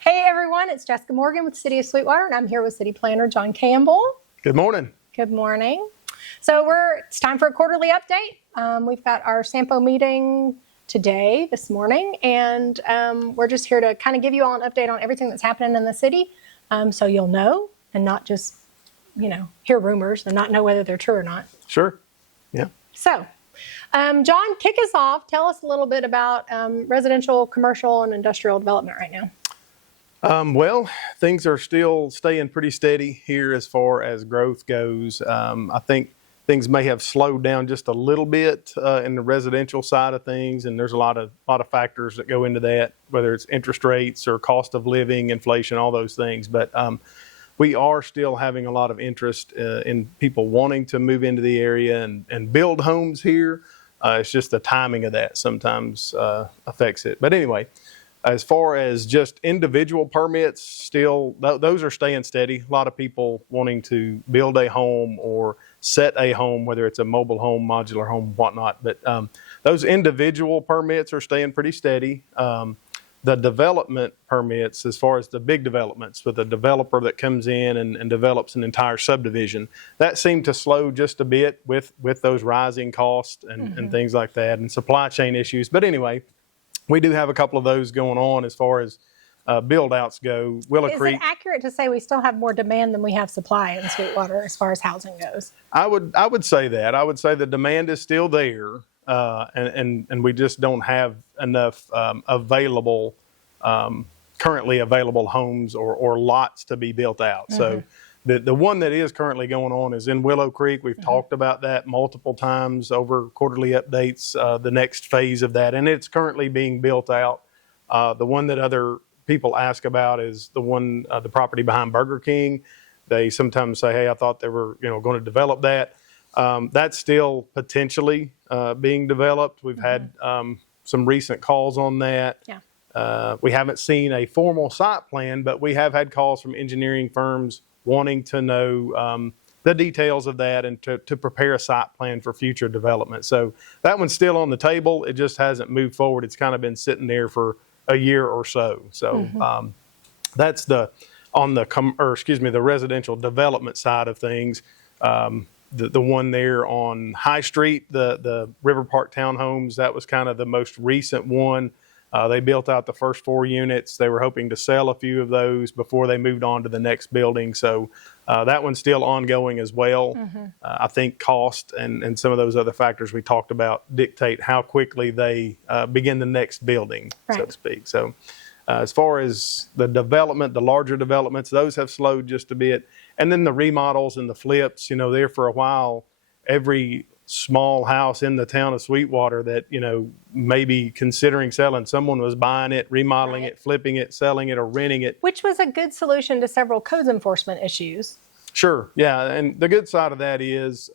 Hey everyone, it's Jessica Morgan with the City of Sweetwater, and I'm here with City Planner John Campbell. Good morning. Good morning. So it's time for a quarterly update. We've got our Sampo meeting this morning, and we're just here to kind of give you all an update on everything that's happening in the city, so you'll know and not just, hear rumors and not know whether they're true or not. Sure. Yeah. So, John, kick us off. Tell us a little bit about residential, commercial, and industrial development right now. Well, things are still staying pretty steady here as far as growth goes. I think things may have slowed down just a little bit in the residential side of things, and there's a lot of factors that go into that, whether it's interest rates or cost of living, inflation, all those things. But we are still having a lot of interest in people wanting to move into the area and build homes here. It's just the timing of that sometimes affects it. But anyway, as far as just individual permits, still, those are staying steady. A lot of people wanting to build a home or set a home, whether it's a mobile home, modular home, whatnot. But those individual permits are staying pretty steady. The development permits, as far as the big developments with a developer that comes in and develops an entire subdivision, that seemed to slow just a bit with those rising costs and things like that and supply chain issues. But anyway, we do have a couple of those going on as far as build outs go. Willow Creek. Is it accurate to say we still have more demand than we have supply in Sweetwater as far as housing goes? I would say that. I would say the demand is still there. And we just don't have enough currently available homes or lots to be built out. So the one that is currently going on is in Willow Creek. We've talked about that multiple times over quarterly updates, the next phase of that, and it's currently being built out. The one that other people ask about is the one, the property behind Burger King. They sometimes say, hey, I thought they were going to develop that. That's still potentially being developed. We've had some recent calls on that. Yeah. We haven't seen a formal site plan, but we have had calls from engineering firms wanting to know the details of that and to prepare a site plan for future development. So that one's still on the table. It just hasn't moved forward. It's kind of been sitting there for a year or so. So that's the residential development side of things. The one there on High Street, the River Park Townhomes, that was kind of the most recent one. They built out the first 4 units. They were hoping to sell a few of those before they moved on to the next building. So that one's still ongoing as well. I think cost and some of those other factors we talked about dictate how quickly they begin the next building, so to speak. So as far as the development, the larger developments, those have slowed just a bit. And then the remodels and the flips, there for a while, every small house in the town of Sweetwater that, maybe considering selling, someone was buying it, remodeling it, flipping it, selling it, or renting it. Which was a good solution to several codes enforcement issues. Sure. Yeah. And the good side of that is,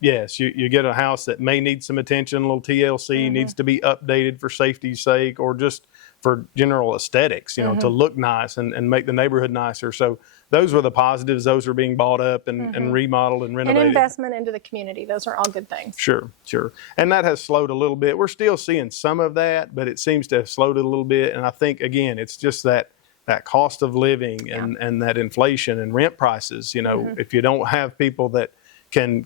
yes, you get a house that may need some attention, a little TLC, needs to be updated for safety's sake or just for general aesthetics, to look nice and make the neighborhood nicer. So those were the positives. Those are being bought up and remodeled and renovated. And investment into the community. Those are all good things. Sure. And that has slowed a little bit. We're still seeing some of that, but it seems to have slowed it a little bit. And I think, again, it's just that cost of living and that inflation and rent prices. If you don't have people that can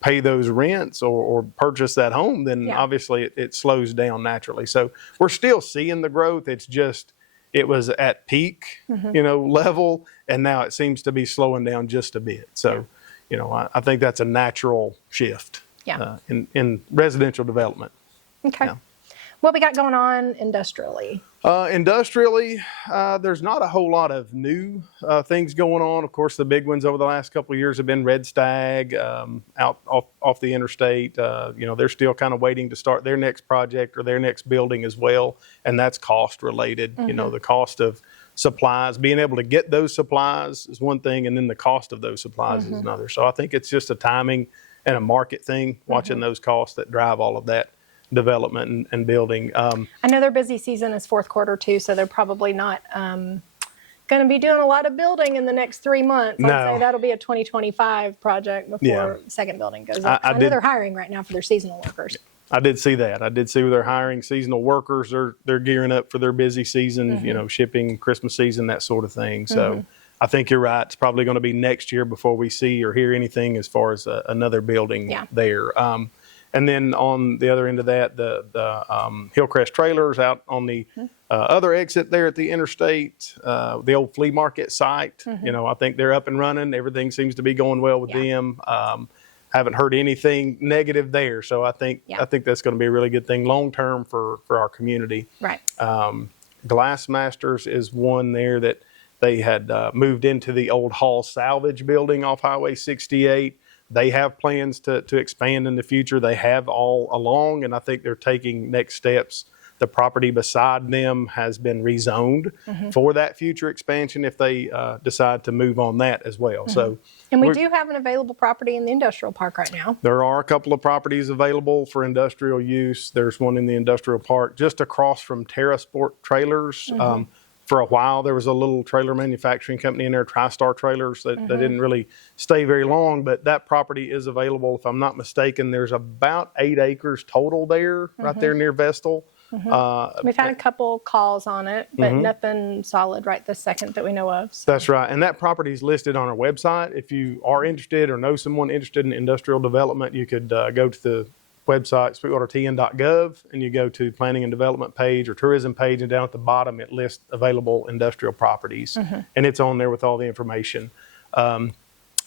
pay those rents or purchase that home, then obviously it slows down naturally. So we're still seeing the growth. It's just it was at peak level, and now it seems to be slowing down just a bit. So I think that's a natural shift in residential development. Okay. Yeah. What we got going on industrially? Industrially, there's not a whole lot of new things going on. Of course, the big ones over the last couple of years have been Red Stag out off the interstate. They're still kind of waiting to start their next project or their next building as well, and that's cost related. The cost of supplies, being able to get those supplies is one thing, and then the cost of those supplies is another. So I think it's just a timing and a market thing, watching those costs that drive all of that development and building. I know their busy season is fourth quarter too, so they're probably not going to be doing a lot of building in the next 3 months. I'd say that'll be a 2025 project before the second building goes up. I know they're hiring right now for their seasonal workers. I did see that. I did see where they're hiring seasonal workers. They're gearing up for their busy season, shipping, Christmas season, that sort of thing. So I think you're right. It's probably going to be next year before we see or hear anything as far as another building there. And then on the other end of that, the Hillcrest trailers out on the other exit there at the interstate, the old flea market site. I think they're up and running. Everything seems to be going well with them. Haven't heard anything negative there, so I think that's going to be a really good thing long term for our community. Right. Glassmasters is one there that they had moved into the old Hall Salvage building off Highway 68. They have plans to expand in the future. They have all along, and I think they're taking next steps. The property beside them has been rezoned for that future expansion if they decide to move on that as well. So, and we do have an available property in the industrial park right now. There are a couple of properties available for industrial use. There's one in the industrial park just across from TerraSport Trailers. For a while, there was a little trailer manufacturing company in there, TriStar Trailers, that didn't really stay very long, but that property is available. If I'm not mistaken, there's about 8 acres total there, right there near Vestal. We've had a couple calls on it, but nothing solid right this second that we know of. So. That's right. And that property is listed on our website. If you are interested or know someone interested in industrial development, you could go to the website, sweetwatertn.gov, and you go to planning and development page or tourism page, and down at the bottom it lists available industrial properties, and it's on there with all the information.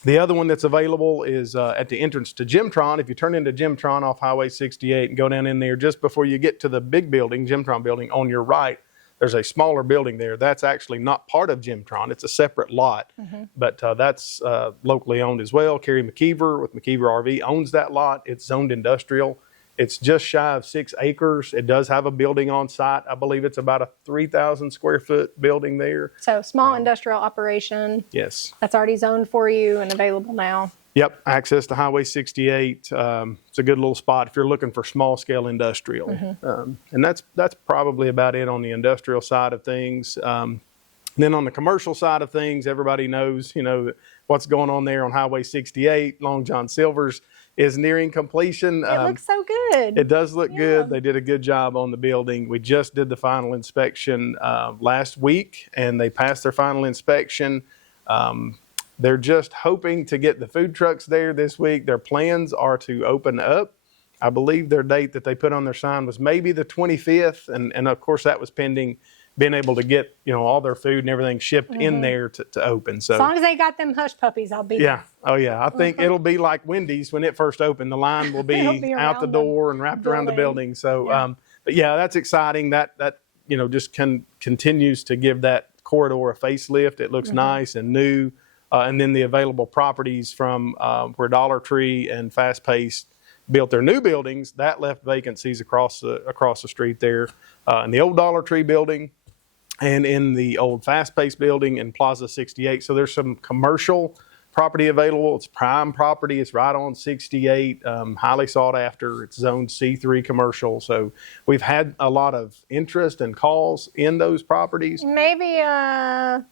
The other one that's available is at the entrance to Gymtron. If you turn into Gymtron off Highway 68 and go down in there just before you get to the big building, Gymtron building, on your right, there's a smaller building there. That's actually not part of Gymtron. It's a separate lot, but that's locally owned as well. Kerry McKeever with McKeever RV owns that lot. It's zoned industrial. It's just shy of 6 acres. It does have a building on site. I believe it's about a 3,000 square foot building there. So small industrial operation. Yes. That's already zoned for you and available now. Yep, access to Highway 68. It's a good little spot if you're looking for small scale industrial. And that's probably about it on the industrial side of things. Then on the commercial side of things, everybody knows, what's going on there on Highway 68. Long John Silver's is nearing completion. It looks so good. It does look good. They did a good job on the building. We just did the final inspection last week, and they passed their final inspection. They're just hoping to get the food trucks there this week. Their plans are to open up. I believe their date that they put on their sign was maybe the 25th. And of course, that was pending being able to get, all their food and everything shipped in there to open. So as long as they got them hush puppies, I'll be there. Yeah. Oh, yeah. I think it'll be like Wendy's when it first opened. The line will be out the door and wrapped around the building. So, but yeah, that's exciting. That just continues to give that corridor a facelift. It looks nice and new. And then the available properties from where Dollar Tree and Fast Pace built their new buildings, that left vacancies across the street there. In the old Dollar Tree building and in the old Fast Pace building in Plaza 68. So there's some commercial property available. It's prime property. It's right on 68, highly sought after. It's zoned C3 commercial. So we've had a lot of interest and calls in those properties. Maybe a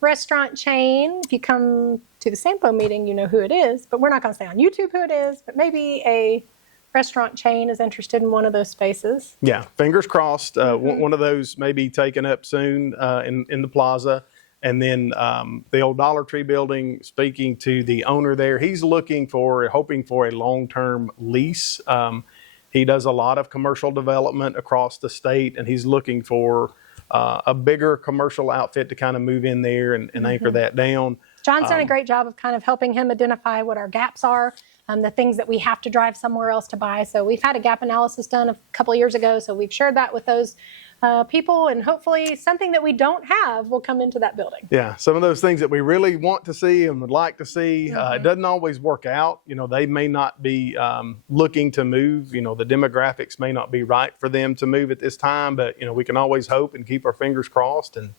restaurant chain. If you come to the Sampo meeting, you know who it is, but we're not going to say on YouTube who it is, but maybe a restaurant chain is interested in one of those spaces. Yeah, fingers crossed. One of those may be taken up soon in the plaza. And then the old Dollar Tree building, speaking to the owner there, he's hoping for a long-term lease. He does a lot of commercial development across the state, and he's looking for a bigger commercial outfit to kind of move in there and anchor that down. John's done a great job of kind of helping him identify what our gaps are, the things that we have to drive somewhere else to buy. So we've had a gap analysis done a couple of years ago, so we've shared that with those people, and hopefully something that we don't have will come into that building. Yeah, some of those things that we really want to see and would like to see, it doesn't always work out. They may not be looking to move. The demographics may not be right for them to move at this time, but, we can always hope and keep our fingers crossed and,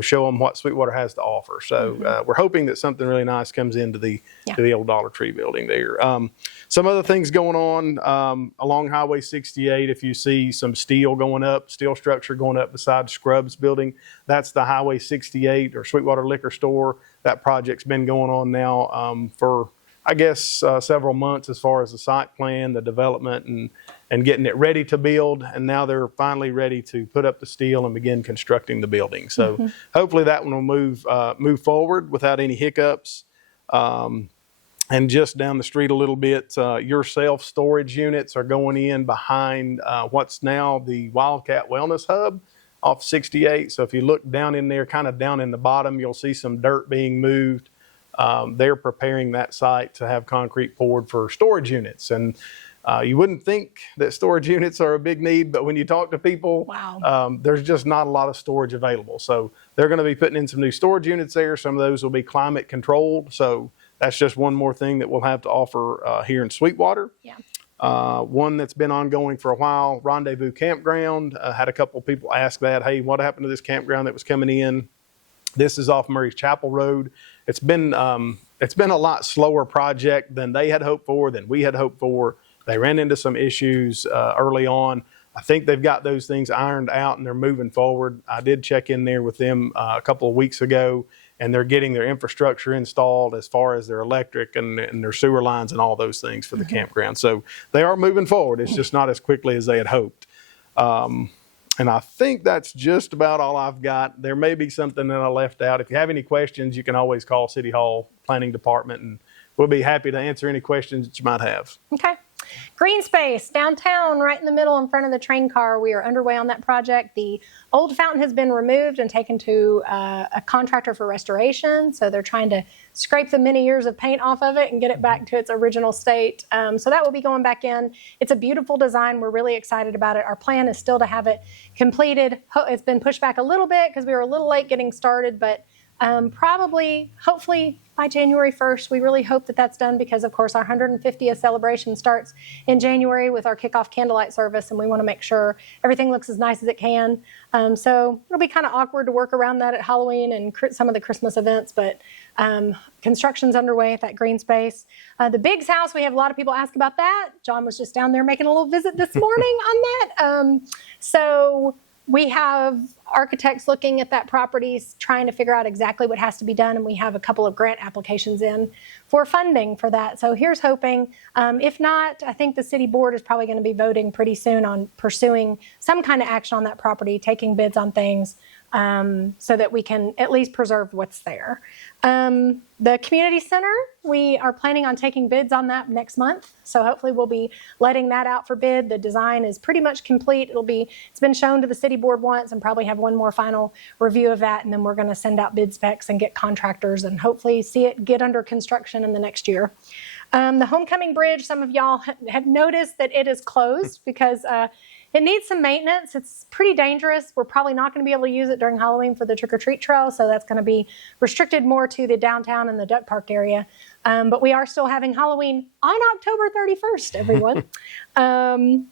show them what Sweetwater has to offer. So we're hoping that something really nice comes into the old Dollar Tree building there. Some other things going on along Highway 68. If you see some steel structure going up beside Scrubs building, that's the Highway 68 or Sweetwater Liquor Store. That project's been going on now for I guess, several months as far as the site plan, the development, and getting it ready to build. And now they're finally ready to put up the steel and begin constructing the building. So hopefully that one will move forward without any hiccups. And just down the street a little bit, your self-storage units are going in behind what's now the Wildcat Wellness Hub off 68. So if you look down in there, kind of down in the bottom, you'll see some dirt being moved. They're preparing that site to have concrete poured for storage units. And you wouldn't think that storage units are a big need, but when you talk to people, wow. There's just not a lot of storage available. So they're going to be putting in some new storage units there. Some of those will be climate controlled. So that's just one more thing that we'll have to offer here in Sweetwater. Yeah. One that's been ongoing for a while, Rendezvous Campground. Had a couple of people ask that, hey, what happened to this campground that was coming in? This is off Murray's Chapel Road. It's been a lot slower project than they had hoped for, than we had hoped for. They ran into some issues early on. I think they've got those things ironed out and they're moving forward. I did check in there with them a couple of weeks ago, and they're getting their infrastructure installed as far as their electric and their sewer lines and all those things for the campground. So they are moving forward. It's just not as quickly as they had hoped. And I think that's just about all I've got. There may be something that I left out. If you have any questions, you can always call City Hall Planning Department, and we'll be happy to answer any questions that you might have. Okay. Green space downtown, right in the middle in front of the train car. We are underway on that project. The old fountain has been removed and taken to a contractor for restoration. So they're trying to scrape the many years of paint off of it and get it back to its original state. So that will be going back in. It's a beautiful design. We're really excited about it. Our plan is still to have it completed. It's been pushed back a little bit because we were a little late getting started, but hopefully by January 1st, we really hope that that's done because, of course, our 150th celebration starts in January with our kickoff candlelight service, and we want to make sure everything looks as nice as it can. So it'll be kind of awkward to work around that at Halloween and some of the Christmas events, but construction's underway at that green space. The Biggs house, we have a lot of people ask about that. John was just down there making a little visit this morning on that. So we have architects looking at that property, trying to figure out exactly what has to be done, and we have a couple of grant applications in for funding for that. So here's hoping. If not, I think the city board is probably going to be voting pretty soon on pursuing some kind of action on that property, taking bids on things, so that we can at least preserve what's there. The community center, we are planning on taking bids on that next month. So hopefully we'll be letting that out for bid. The design is pretty much complete. It's been shown to the city board once and probably have one more final review of that. And then we're going to send out bid specs and get contractors and hopefully see it get under construction in the next year. The Homecoming Bridge, some of y'all have noticed that it is closed because it needs some maintenance. It's pretty dangerous. We're probably not going to be able to use it during Halloween for the trick-or-treat trail, so that's going to be restricted more to the downtown and the Duck Park area. But we are still having Halloween on October 31st, everyone. I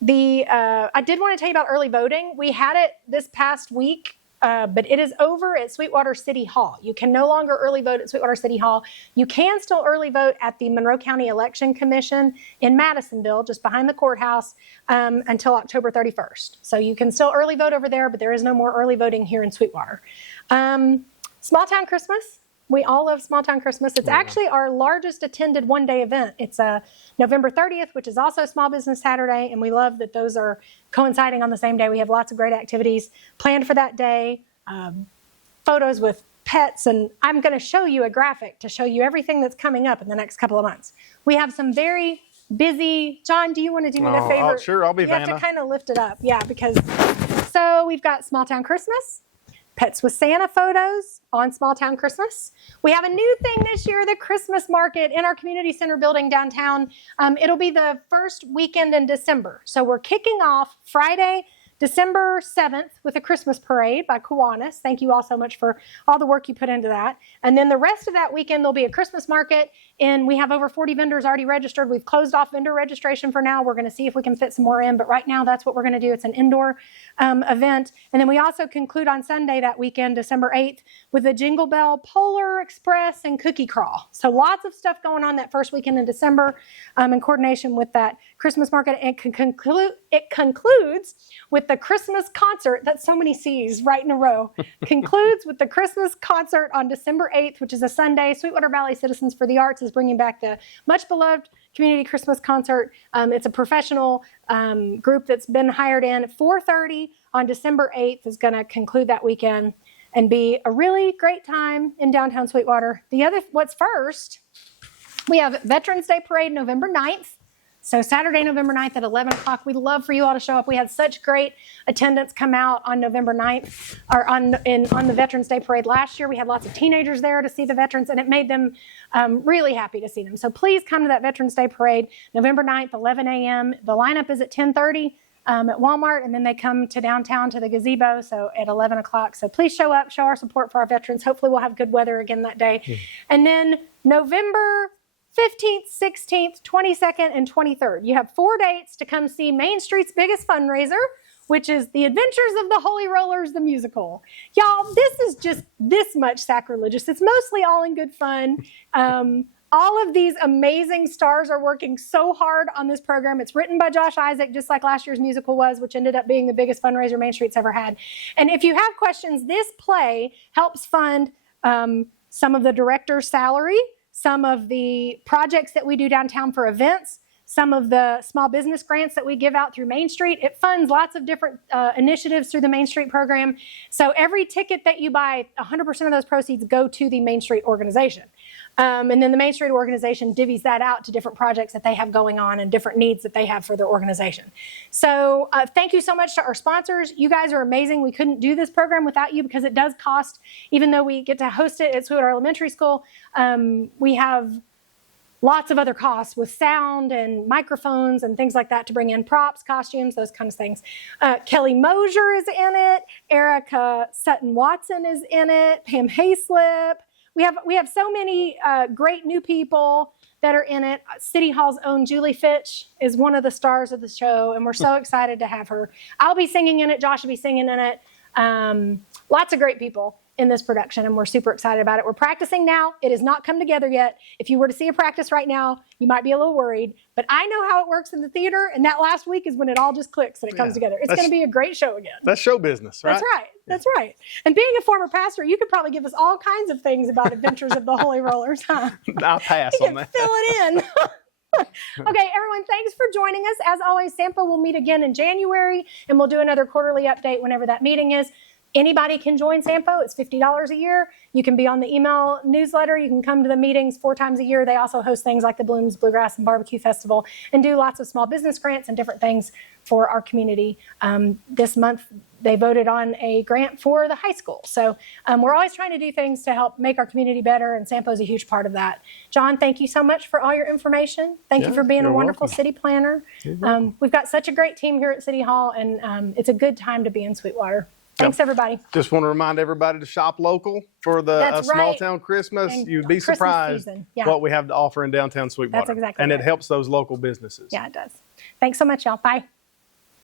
did want to tell you about early voting. We had it this past week. But it is over at Sweetwater City Hall. You can no longer early vote at Sweetwater City Hall. You can still early vote at the Monroe County Election Commission in Madisonville, just behind the courthouse, until October 31st. So you can still early vote over there, but there is no more early voting here in Sweetwater. Small Town Christmas. We all love Small Town Christmas. It's actually our largest attended one-day event. It's November 30th, which is also Small Business Saturday, and we love that those are coinciding on the same day. We have lots of great activities planned for that day, photos with pets, and I'm going to show you a graphic to show you everything that's coming up in the next couple of months. We have some very busy. John, do you want to do me a favor? Sure, I'll be Vanna. You have to kind of lift it up, yeah, because so we've got Small Town Christmas. Pets with Santa photos on Small Town Christmas. We have a new thing this year, the Christmas market in our community center building downtown. It'll be the first weekend in December. So we're kicking off Friday, December 7th with a Christmas parade by Kiwanis. Thank you all so much for all the work you put into that. And then the rest of that weekend, there'll be a Christmas market, and we have over 40 vendors already registered. We've closed off vendor registration for now. We're going to see if we can fit some more in, but right now that's what we're going to do. It's an indoor event. And then we also conclude on Sunday that weekend, December 8th, with a Jingle Bell, Polar Express, and Cookie Crawl. So lots of stuff going on that first weekend in December in coordination with that Christmas market. And it concludes with with the Christmas concert. That's so many C's right in a row. Concludes with the Christmas concert on December 8th, which is a Sunday. Sweetwater Valley Citizens for the Arts is bringing back the much beloved community Christmas concert. It's a professional group that's been hired in. 4:30 on December 8th is going to conclude that weekend and be a really great time in downtown Sweetwater. What's first, we have Veterans Day Parade November 9th. So Saturday, November 9th at 11 o'clock. We'd love for you all to show up. We had such great attendance come out on November 9th, or on the Veterans Day Parade last year. We had lots of teenagers there to see the veterans, and it made them really happy to see them. So please come to that Veterans Day Parade, November 9th, 11 a.m. The lineup is at 10:30 at Walmart, and then they come to downtown to the gazebo, so at 11 o'clock. So please show up, show our support for our veterans. Hopefully we'll have good weather again that day. And then November 15th, 16th, 22nd, and 23rd. You have 4 dates to come see Main Street's biggest fundraiser, which is The Adventures of the Holy Rollers, the musical. Y'all, this is just this much sacrilegious. It's mostly all in good fun. All of these amazing stars are working so hard on this program. It's written by Josh Isaac, just like last year's musical was, which ended up being the biggest fundraiser Main Street's ever had. And if you have questions, this play helps fund some of the director's salary, some of the projects that we do downtown for events, some of the small business grants that we give out through Main Street. It funds lots of different initiatives through the Main Street program. So every ticket that you buy, 100% of those proceeds go to the Main Street organization. And then the Main Street organization divvies that out to different projects that they have going on and different needs that they have for their organization. So thank you so much to our sponsors. You guys are amazing. We couldn't do this program without you because it does cost, even though we get to host it at Sweetwater Elementary School, we have lots of other costs with sound and microphones and things like that to bring in props, costumes, those kinds of things. Kelly Mosier is in it. Erica Sutton-Watson is in it. Pam Hayslip. We have so many great new people that are in it. City Hall's own Julie Fitch is one of the stars of the show, and we're so excited to have her. I'll be singing in it. Josh will be singing in it. Lots of great people in this production, and we're super excited about it. We're practicing now. It has not come together yet. If you were to see a practice right now, you might be a little worried, but I know how it works in the theater, and that last week is when it all just clicks and it comes together. It's going to be a great show again. That's show business, right? That's right. That's right. And being a former pastor, you could probably give us all kinds of things about Adventures of the Holy Rollers, huh? I'll pass on that. Fill it in. Okay, everyone, thanks for joining us. As always, Sampo will meet again in January, and we'll do another quarterly update whenever that meeting is. Anybody can join Sampo. It's $50 a year. You can be on the email newsletter. You can come to the meetings 4 times a year. They also host things like the Blooms Bluegrass and Barbecue Festival and do lots of small business grants and different things for our community. This month, they voted on a grant for the high school. So we're always trying to do things to help make our community better, and Sampo is a huge part of that. John, thank you so much for all your information. Thank you for being a wonderful city planner. We've got such a great team here at City Hall, and it's a good time to be in Sweetwater. Thanks, everybody. Just want to remind everybody to shop local for the small town Christmas. And You'd be surprised what we have to offer in downtown Sweetwater. That's exactly And right. it helps those local businesses. Yeah, it does. Thanks so much, y'all. Bye.